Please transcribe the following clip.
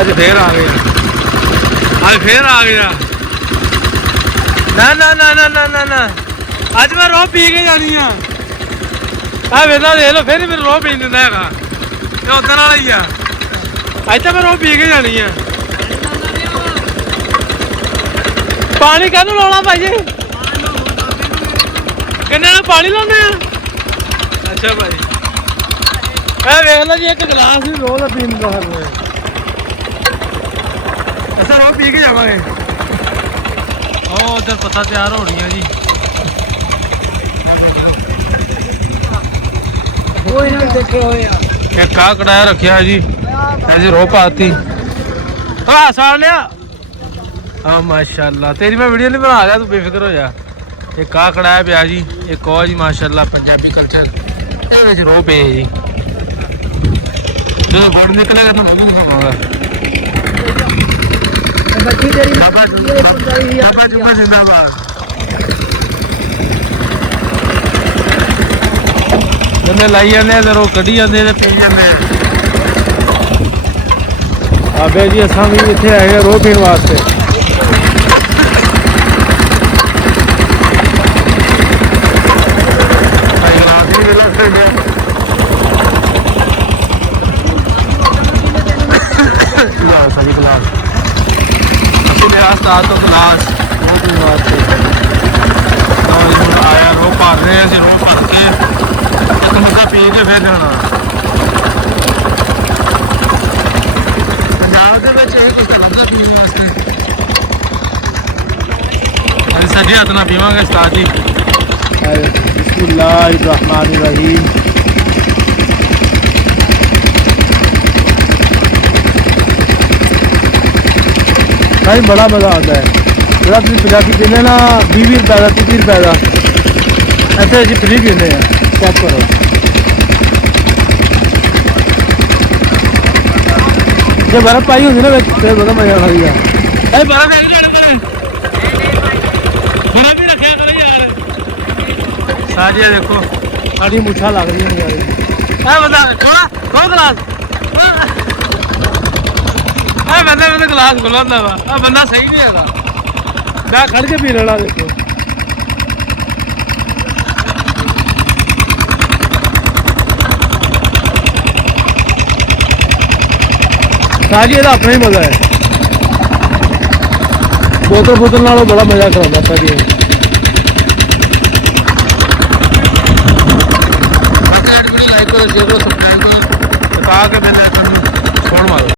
ਅੱਜ ਫੇਰ ਆ ਗਏ ਅੱਜ ਫੇਰ ਆ ਗਿਆ ਨਾ ਨਾ ਨਾ ਨਾ ਨਾ ਨਾ ਨਾ ਅੱਜ ਮੈਂ ਰੋਹ ਪੀ ਕੇ ਜਾਣੀ ਆ ਵੇਲਾ ਦੇਖ ਲਓ ਫੇਰ ਮੈਨੂੰ ਰੋਹ ਪੀ ਦਿੰਦਾ ਹੈਗਾ ਇਹ ਉਦੋਂ ਵਾਲਾ ਹੀ ਆ ਅੱਜ ਤਾਂ ਮੈਂ ਰੋਹ ਪੀ ਕੇ ਜਾਣੀ ਆ ਪਾਣੀ ਕਾਹਨੂੰ ਲਾਉਣਾ ਭਾਈ ਜੀ ਕਿੰਨੇ ਨੂੰ ਪਾਣੀ ਲਾਉਂਦੇ ਆ ਅੱਛਾ ਭਾਈ ਇਹ ਵੇਖ ਲਓ ਜੀ ਇੱਕ ਗਲਾਸ ਵੀ ਰੋਹ ਦਾ ਪੀਣ ਦਾ ਹੱਲ ਹੈ ਅਸਾਂ ਰੋਹ ਪੀ ਕੇ ਜਾਵਾਂਗੇ ਉਹ ਉਧਰ ਪੱਤਾ ਤਿਆਰ ਹੋ ਰਹੀਆਂ ਜੀ ਕੋਈ ਨਾ ਦੇਖੋ ਹੋਇਆ ਇਹ ਕਾ ਕੜਾਇਆ ਰੱਖਿਆ ਜੀ ਇਹ ਰੋਹ ਪਾਤੀ ਆ ਸਾਲ ਲਿਆ ਆ ਮਾਸ਼ਾਅੱਲਾ ਤੇਰੀ ਮੈਂ ਵੀਡੀਓ ਨਹੀਂ ਬਣਾ ਰਿਹਾ ਤੂੰ ਬੇਫਿਕਰ ਹੋ ਜਾ ਇਹ ਕਾ ਕੜਾਇਆ ਪਿਆ ਜੀ ਇੱਕ ਉਹ ਜੀ ਮਾਸ਼ਾਅੱਲਾ ਪੰਜਾਬੀ ਕਲਚਰ ਇਹਦੇ ਵਿੱਚ ਰੋਹ ਪਏ ਜੀ ਜਦੋਂ ਬੜ ਨਿਕਲੇਗਾ ਤਾਂ ਮੈਨੂੰ ਦਿਖਾਵਾਂਗਾ ਬੱਚੀ ਤੇਰੀ ਬਾਬਾ ਜੁਮਾ ਜ਼ਿੰਦਾਬਾਦ ਜੰਨੇ ਲਾਈ ਜਾਂਦੇ ਤੇ ਰੋਹ ਕੱਢੀ ਜਾਂਦੇ ਤੇ ਪੀ ਜਾਂਦੇ ਆਬੇ ਜੀ ਅਸਾਂ ਵੀ ਇੱਥੇ ਆਏ ਆ ਰੋਹ ਪੀਣ ਵਾਸਤੇ सभी क्लास मेरा उस्ताद तो क्लास आया रो भर रहे हैं रो भर के एक मुद्दा पी के फिर जाना पंजाब के कुछ लगा पीने वास्ते सजे हाथ ना पीवांगे उस्ताद जी बिस्मिल्लाहिर्रहमानिर्रहीम भाई बड़ा मज़ा आता है जरा तुम पंजाबी पीने ना 20 रुपए का 30 रुपए का ऐसे अभी फ्री पीने हैं चेक करो जब बर्फ पाई होती ना फिर बड़ा मजा आएगा अरे बर्फ भी रखा करो यार साजिया देखो सारी मुछा लग रही है यार बंदा थोड़ा गिलास बंदा मैंने गिलास खुला वा बंदा सही नहीं है मैं खड़ के पी लेना देखो साजी ਇਹਦਾ अपना ही मजा है बोतल नालों बड़ा मजा कराता साजी लाइक करो शेयर करो सब्सक्राइब करो